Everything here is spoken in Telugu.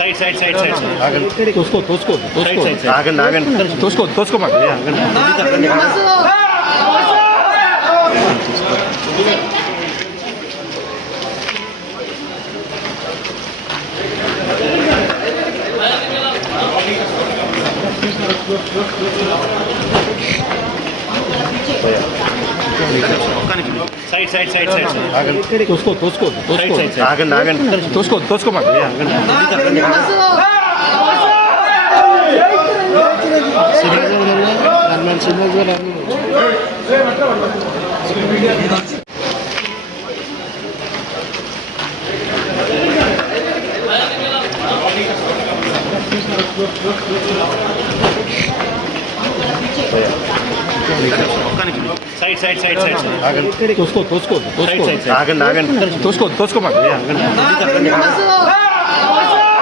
సైడ్ సైడ్ సైడ్ సైడ్ ఆగండి ఆగండి ఆగండి తోసుకోమాట సైడ్ సైడ్ సైడ్ సైడ్ ఆగండి ఆగండి ఆగండి తోసుకోమాట సైడ్ సైడ్ సైడ్ సైడ్ ఆగండి ఆగండి తోసుకోమాట ఆగండి